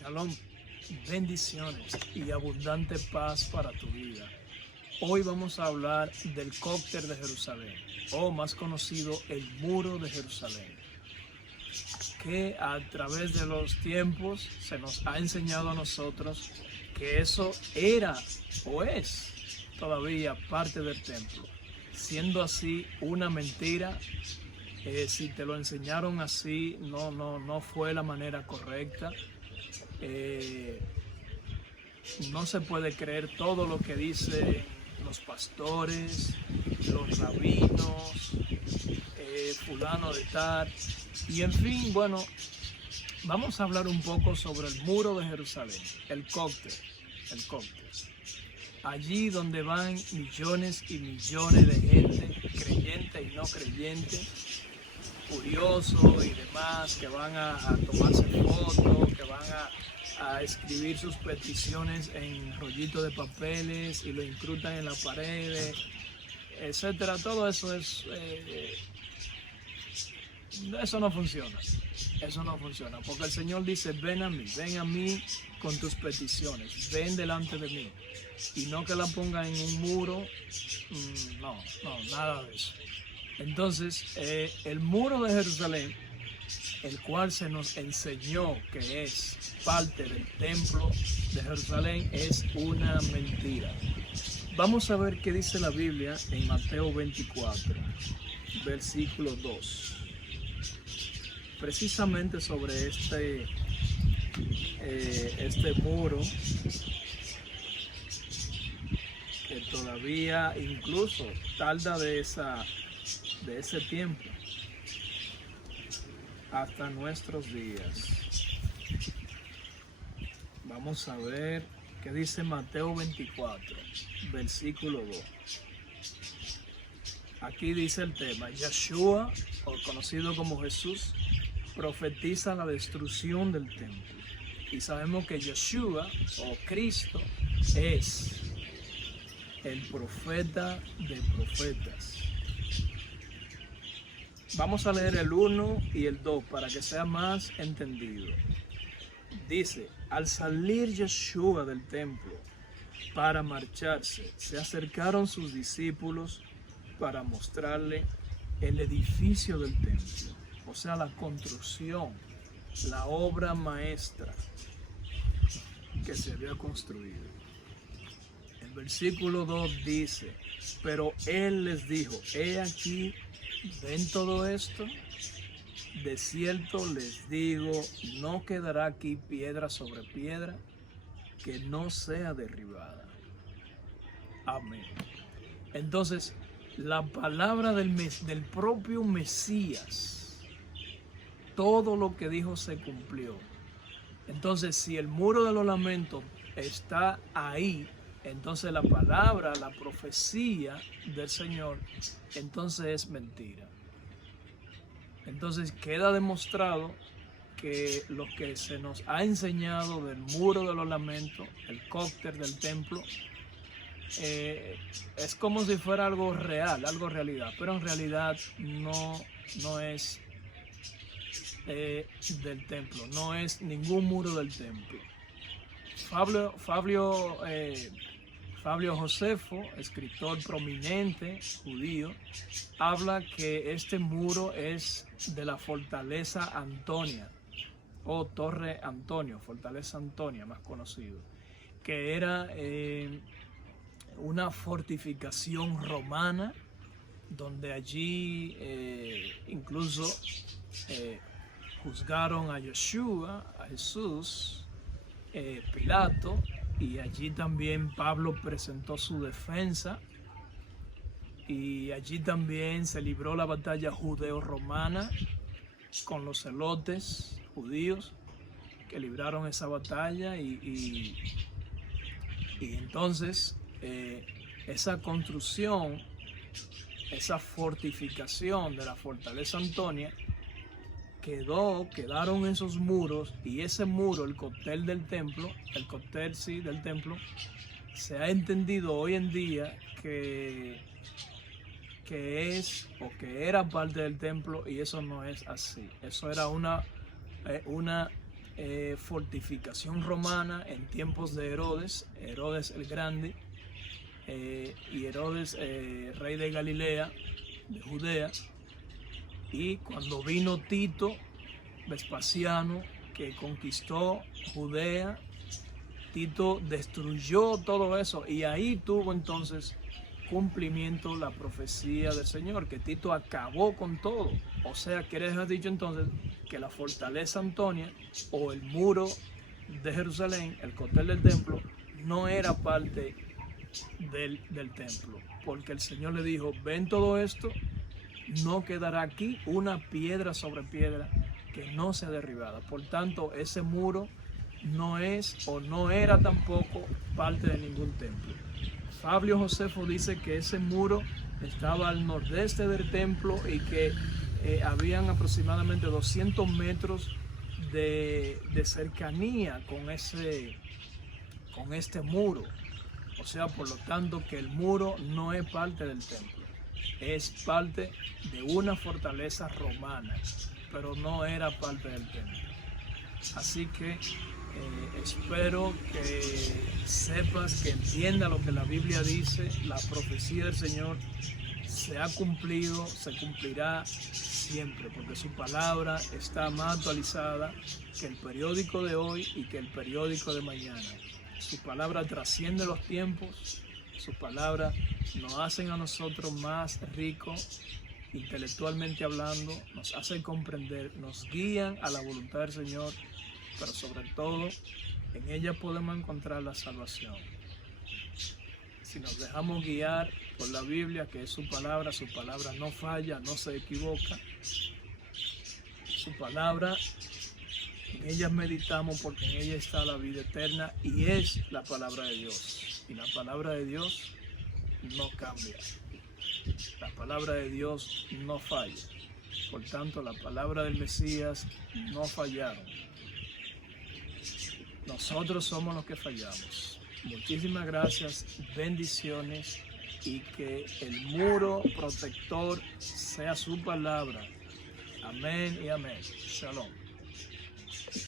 Shalom, bendiciones y abundante paz para tu vida. Hoy vamos a hablar del cóctel de Jerusalén, o más conocido, el muro de Jerusalén, que a través de los tiempos se nos ha enseñado a nosotros que eso era o es todavía parte del templo, siendo así una mentira. Si te lo enseñaron así, no fue la manera correcta. No se puede creer todo lo que dicen los pastores, los rabinos, fulano de tal. Y en fin, bueno, vamos a hablar un poco sobre el muro de Jerusalén, el cóctel. Allí donde van millones y millones de gente, creyente y no creyente, curiosos y demás, que van a tomarse fotos, que van a escribir sus peticiones en rollitos de papeles y lo incrustan en las paredes, etcétera. Todo eso eso no funciona. Eso no funciona, porque el Señor dice: ven a mí con tus peticiones, ven delante de mí, y no que la pongan en un muro. No, nada de eso. Entonces, el muro de Jerusalén, el cual se nos enseñó que es parte del templo de Jerusalén, es una mentira. Vamos a ver qué dice la Biblia en Mateo 24, versículo 2. Precisamente sobre este muro, que todavía incluso tarda de ese tiempo hasta nuestros días. Vamos a ver qué dice Mateo 24, versículo 2. Aquí dice el tema: Yeshua, o conocido como Jesús, profetiza la destrucción del templo. Y sabemos que Yeshua, o Cristo, es el profeta de profetas. Vamos a leer el 1 y el 2 para que sea más entendido. Dice: al salir Yeshua del templo para marcharse, se acercaron sus discípulos para mostrarle el edificio del templo, o sea, la construcción, la obra maestra que se había construido. El versículo 2 dice: pero él les dijo: he aquí, ¿ven todo esto? De cierto les digo, no quedará aquí piedra sobre piedra que no sea derribada. Amén. Entonces, la palabra del propio Mesías, todo lo que dijo se cumplió. Entonces, si el muro de los lamentos está ahí, entonces la palabra, la profecía del Señor, entonces es mentira. Entonces queda demostrado que lo que se nos ha enseñado del muro de los lamentos, el cóctel del templo, es como si fuera algo real, algo realidad, pero en realidad no es del templo, no es ningún muro del templo. Fabio Josefo, escritor prominente judío, habla que este muro es de la fortaleza Antonia, o Torre Antonio, Fortaleza Antonia más conocido, que era una fortificación romana, donde allí incluso juzgaron a Yeshua, a Jesús, Pilato, y allí también Pablo presentó su defensa, y allí también se libró la batalla judeo-romana con los celotes judíos que libraron esa batalla, y entonces esa construcción, esa fortificación de la fortaleza Antonia, quedaron esos muros, y ese muro, el cóctel del templo, se ha entendido hoy en día que es o que era parte del templo, y eso no es así. Eso era una fortificación romana en tiempos de Herodes el Grande, y Herodes, rey de Galilea, de Judea. Y cuando vino Tito Vespasiano, que conquistó Judea, Tito destruyó todo eso, y ahí tuvo entonces cumplimiento la profecía del Señor, que Tito acabó con todo. O sea, quiere dejar dicho entonces que la fortaleza Antonia o el muro de Jerusalén, el cótel del templo, no era parte del templo, porque el Señor le dijo: ven todo esto, no quedará aquí una piedra sobre piedra que no sea derribada. Por tanto, ese muro no es o no era tampoco parte de ningún templo. Fabio Josefo dice que ese muro estaba al nordeste del templo y que habían aproximadamente 200 metros de cercanía con este muro. O sea, por lo tanto, que el muro no es parte del templo, es parte de una fortaleza romana, pero no era parte del templo. Así que espero que sepas, que entiendas lo que la Biblia dice. La profecía del Señor se ha cumplido, se cumplirá siempre, porque su palabra está más actualizada que el periódico de hoy y que el periódico de mañana. Su palabra trasciende los tiempos, su palabra nos hace a nosotros más ricos intelectualmente hablando, nos hace comprender, nos guían a la voluntad del Señor, pero sobre todo en ella podemos encontrar la salvación. Si nos dejamos guiar por la Biblia, que es su palabra no falla, no se equivoca. Su palabra, en ella meditamos porque en ella está la vida eterna y es la palabra de Dios. Y la palabra de Dios no cambia. La palabra de Dios no falla. Por tanto, la palabra del Mesías no fallaron. Nosotros somos los que fallamos. Muchísimas gracias, bendiciones, y que el muro protector sea su palabra. Amén y amén. Shalom.